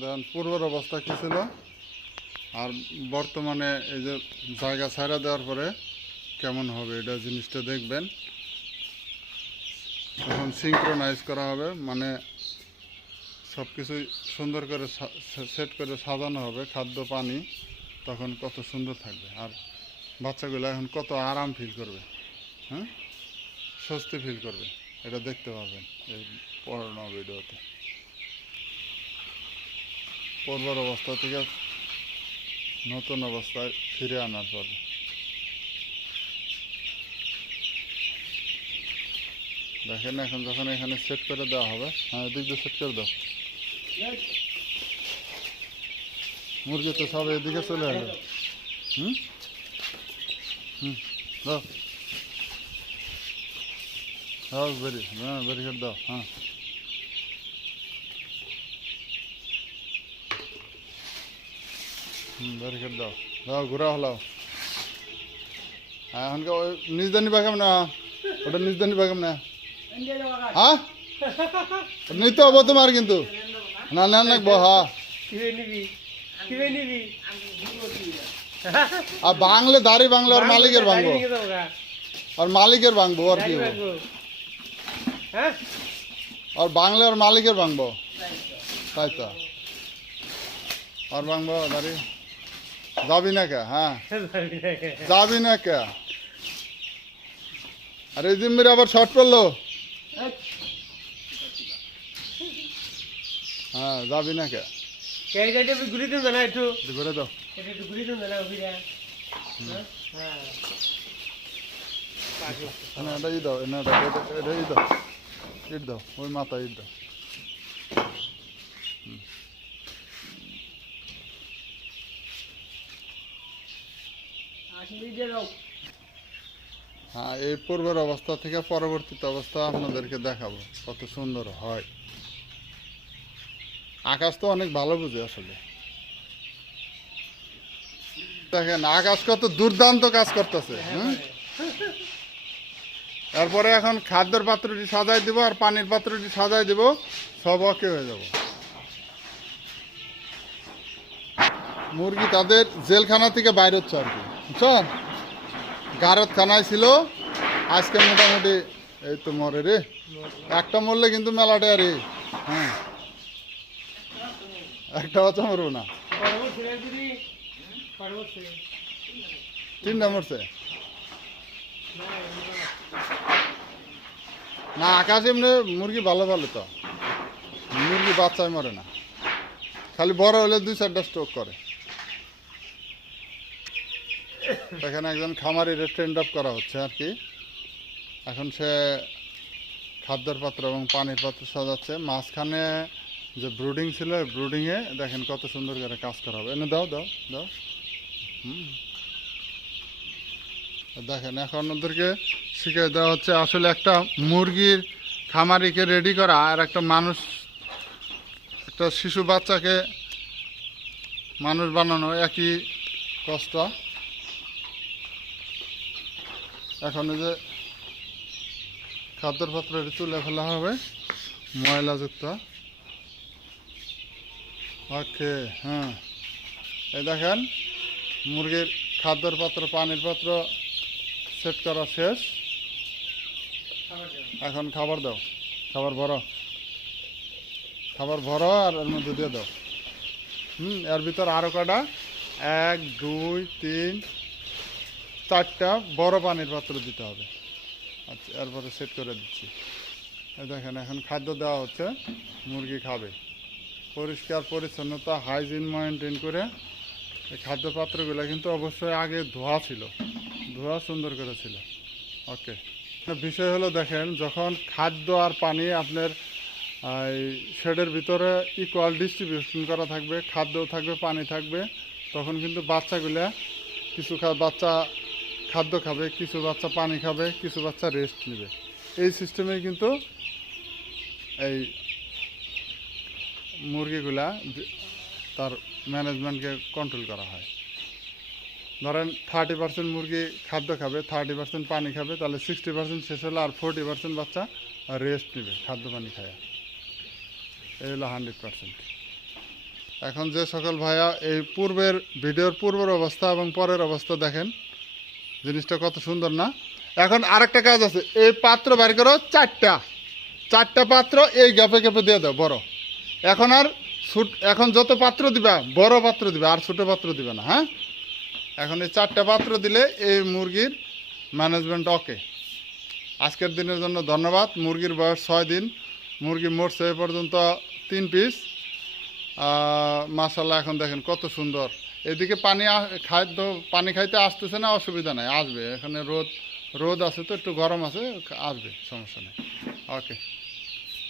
দেখেন পূর্বের অবস্থা কী ছিল আর বর্তমানে এই যে জায়গা ছাড়া দেওয়ার পরে কেমন হবে এটা জিনিসটা দেখবেন। এখন সিঙ্ক্রোনাইজ করা হবে, মানে সব কিছুই সুন্দর করে সেট করে সাজানো হবে, খাদ্য পানি, তখন কত সুন্দর থাকবে। আর বাচ্চাগুলো এখন কত আরাম ফিল করবে, হ্যাঁ, স্বস্তি ফিল করবে, এটা দেখতে পাবেন এই পুরোনো ভিডিওতে। পূর্বের অবস্থা থেকে নতুন অবস্থায় ফিরে আনার পরে দেখেন এখন যখন এখানে সেট করে দেওয়া হবে, হ্যাঁ এদিক দিয়ে সেট করে দাও। মুরগি তো সব এদিকে চলে আসবে। হুম হুম দাও, দাও ব্যারিকেড দাও। হ্যাঁ ব্যারিকেড দাও, দাও ঘুরা হলাও। হ্যাঁ এখনকে ওই নিজ দানি বাগাম না, ওটা নিজ দানি বাগাম না। হ্যাঁ নিতে হবো তোমার, কিন্তু না না নাকবো। হ্যাঁ আর বাংলে দাড়ি বাংলা আর মালিকের ভাঙবো, আর মালিকের ভাঙবো আর কি, আর বাংলা আর মালিকের ভাঙবো, তাই তো আর ভাঙবো দাড়ি। যাবি না কে? হ্যাঁ যাবি না কে? আর এই জিম্মির আবার শর্ট পড়লো। হ্যাঁ যাবি না কে? ঘুরে দাও। এটা ই দাও, এটা ই দাও, ইট দাও, ওই মাথা ইট দাও। হ্যাঁ এই পূর্বের অবস্থা থেকে পরবর্তীতে অবস্থা আপনাদেরকে দেখাবো কত সুন্দর হয়। আকাশ তো অনেক ভালো বুঝে আসলে। দেখেন আকাশ কত দুর্দান্ত কাজ করতেছে। তারপরে এখন খাদ্যের পাত্রটি সাজাই দিব আর পানির পাত্রটি সাজাই দিব, সব ওকে হয়ে যাব। মুরগি তাদের জেলখানা থেকে বাইর হচ্ছে আর কি, বুঝছেন? গারতখানায় ছিল, আজকে মোটামুটি এই তো মরে রে, একটা মরলে কিন্তু মেলাটা রে। হ্যাঁ একটা বাচ্চা মরবো না, তিনটা মরছে না। আকাশ এমনি মুরগি ভালো ভালো তো, মুরগি বাচ্চায় মরে না, খালি বড় হলে 2-4টা স্ট্রোক করে। এখানে একজন খামারির ট্রেন্ড আপ করা হচ্ছে আর কি। এখন সে খাদ্যের পাত্র এবং পানির পাত্র সাজাচ্ছে। মাঝখানে যে ব্রুডিং ছিল, ব্রুডিংয়ে দেখেন কত সুন্দর করে কাজ করা হবে। এনে দাও দাও দাও। দেখেন এখন ওদেরকে শিখিয়ে দেওয়া হচ্ছে আসলে একটা মুরগির খামারিকে রেডি করা আর একটা মানুষ, একটা শিশু বাচ্চাকে মানুষ বানানো একই কষ্ট। এখন এই যে খাদ্যের পাত্র তুলে ফেলা হবে ময়লাযুক্ত। ওকে হ্যাঁ এই দেখেন মুরগির খাদ্যের পাত্র পানির পাত্র সেট করা শেষ। এখন খাবার দাও, খাবার ভরো, খাবার ভরো আর এর মধ্যে দিয়ে দাও। এর ভিতর আরও কটা 1 2 3 4টা বড় পানির পাত্র দিতে হবে। আচ্ছা এরপরে সেট করে দিচ্ছি। এই দেখেন এখন খাদ্য দেওয়া হচ্ছে, মুরগি খাবে। পরিষ্কার পরিচ্ছন্নতা হাইজিন মেনটেন করে এই খাদ্য পাত্রগুলো কিন্তু অবশ্যই আগে ধোয়া ছিল, ধোয়া সুন্দর করে ছিল। ওকে বিষয় হলো দেখেন যখন খাদ্য আর পানি আপনার এই শেডের ভিতরে ইকুয়াল ডিস্ট্রিবিউশন করা থাকবে, খাদ্যও থাকবে পানি থাকবে, তখন কিন্তু বাচ্চাগুলা কিছু বাচ্চা খাদ্য খাবে, কিছু বাচ্চা পানি খাবে, কিছু বাচ্চা রেস্ট নেবে। এই সিস্টেমে কিন্তু এই মুরগিগুলা তার ম্যানেজমেন্টকে কন্ট্রোল করা হয়। ধরেন 30% মুরগি খাদ্য খাবে, 30% পানি খাবে, তাহলে 60% শেষ হলে আর 40% বাচ্চা রেস্ট নেবে খাদ্য পানি খায়। এই হলো 100%। এখন যে সকল ভাইয়া এই পূর্বের ভিডিওর পূর্বের অবস্থা এবং পরের অবস্থা দেখেন, জিনিসটা কত সুন্দর না? এখন আরেকটা কাজ আছে, এই পাত্র বের করো চারটা পাত্র এই গ্যাপে গ্যাপে দিয়ে দাও বড়। এখন আর এখন যত পাত্র দিবা বড় পাত্র দিবা, আর ছোট পাত্র দিবে না। হ্যাঁ, এখন এই 4টা পাত্র দিলে এই মুরগির ম্যানেজমেন্ট ওকে। আজকের দিনের জন্য ধন্যবাদ। মুরগির বয়স 6 দিন, মুরগি মরছে এ পর্যন্ত 3 পিস। মাশাল্লাহ, এখন দেখেন কত সুন্দর। এদিকে পানি খাইতে আসতেছে না, অসুবিধা নাই, আসবে। এখানে রোদ আছে তো, একটু গরম আছে, আসবে, সমস্যা নেই। ওকে।